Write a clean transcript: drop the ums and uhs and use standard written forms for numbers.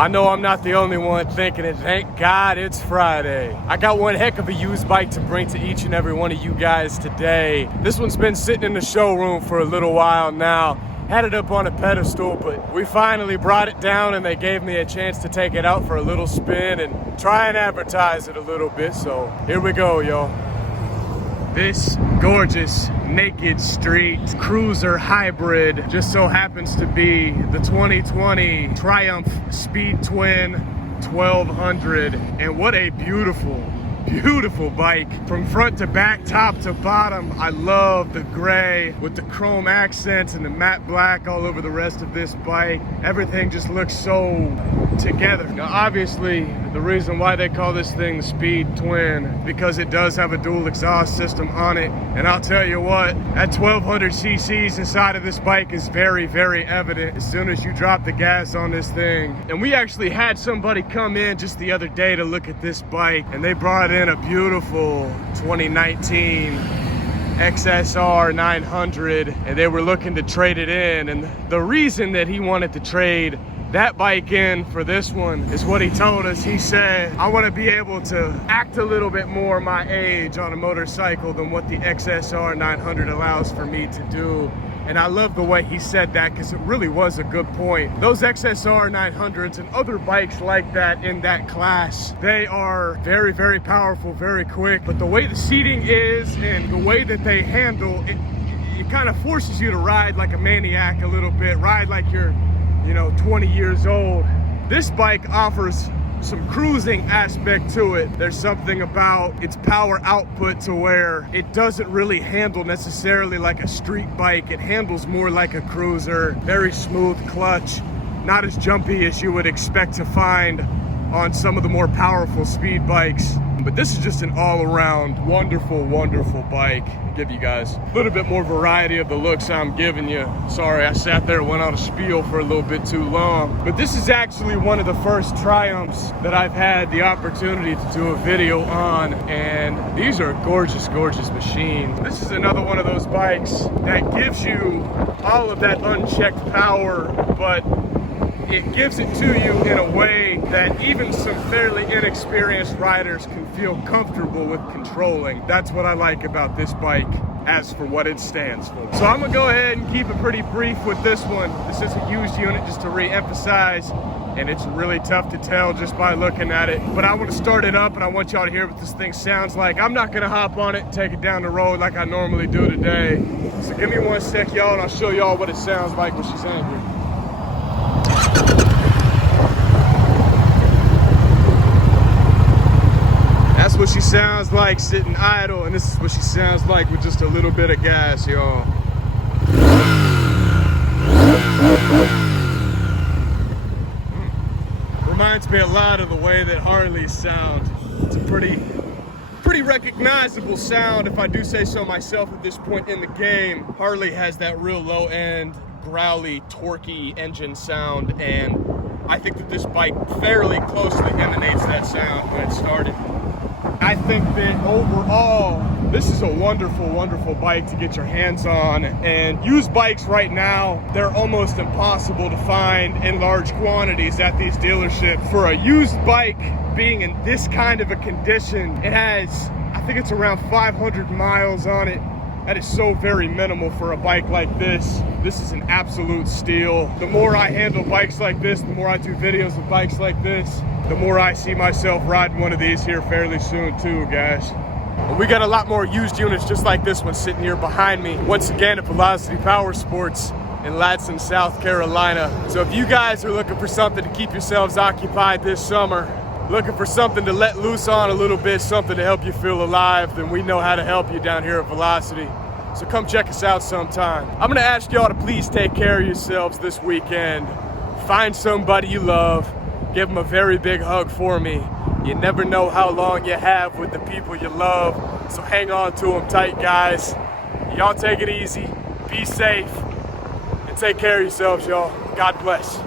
I know I'm not the only one thinking it. Thank God it's Friday. I got one heck of a used bike to bring to each and every one of you guys today. This one's been sitting in the showroom for a little while now. Had it up on a pedestal, but we finally brought it down and they gave me a chance to take it out for a little spin and try and advertise it a little bit. So here we go, y'all. This gorgeous naked street cruiser hybrid just so happens to be the 2020 Triumph Speed Twin 1200. And what a beautiful bike from front to back, top to bottom. I love the gray with the chrome accents and the matte black all over the rest of this bike. Everything just looks so together. Now obviously the reason why they call this thing the Speed Twin, because it does have a dual exhaust system on it. And I'll tell you what, that 1200 cc's inside of this bike is very evident as soon as you drop the gas on this thing. And we actually had somebody come in just the other day to look at this bike, and they brought in a beautiful 2019 XSR 900, and they were looking to trade it in. And the reason that he wanted to trade that bike in for this one is what he told us. He said, I want to be able to act a little bit more my age on a motorcycle than what the XSR 900 allows for me to do. And I love the way he said that, because it really was a good point. Those XSR 900s and other bikes like that in that class, they are very powerful, very quick. But the way the seating is and the way that they handle, it kind of forces you to ride like a maniac a little bit, ride like you're 20 years old. This bike offers some cruising aspect to it. There's something about its power output to where it doesn't really handle necessarily like a street bike. It handles more like a cruiser. Very smooth clutch, not as jumpy as you would expect to find on some of the more powerful speed bikes. But this is just an all-around wonderful bike. I'll give you guys a little bit more variety of the looks I'm giving you. Sorry, I sat there and went on a spiel for a little bit too long. But this is actually one of the first Triumphs that I've had the opportunity to do a video on. And these are gorgeous machines. This is another one of those bikes that gives you all of that unchecked power, but it gives it to you in a way that even some fairly inexperienced riders can feel comfortable with controlling. That's what I like about this bike as for what it stands for. So I'm gonna go ahead and keep it pretty brief with this one. This is a used unit, just to re-emphasize, and it's really tough to tell just by looking at it. But I want to start it up and I want y'all to hear what this thing sounds like. I'm not gonna hop on it and take it down the road like I normally do today. So give me one sec, y'all, and I'll show y'all what it sounds like when she's angry. That's what she sounds like sitting idle, and this is what she sounds like with just a little bit of gas, y'all. Reminds me a lot of the way that Harleys sound. It's a pretty recognizable sound, if I do say so myself at this point in the game. Harley has that real low end, growly, torquey engine sound, and I think that this bike fairly closely emanates that sound when it started. I think that overall, this is a wonderful bike to get your hands on. And used bikes right now, they're almost impossible to find in large quantities at these dealerships. For a used bike being in this kind of a condition, it has, I think it's around 500 miles on it. That is so very minimal for a bike like this. This is an absolute steal. The more I handle bikes like this, the more I do videos of bikes like this, the more I see myself riding one of these here fairly soon too, guys. We got a lot more used units just like this one sitting here behind me. Once again at Velocity Powersports in Ladson, South Carolina. So if you guys are looking for something to keep yourselves occupied this summer, looking for something to let loose on a little bit, something to help you feel alive, then we know how to help you down here at Velocity. So come check us out sometime. I'm gonna ask y'all to please take care of yourselves this weekend. Find somebody you love, give them a very big hug for me. You never know how long you have with the people you love, so hang on to them tight, guys. Y'all take it easy, be safe, and take care of yourselves, y'all. God bless.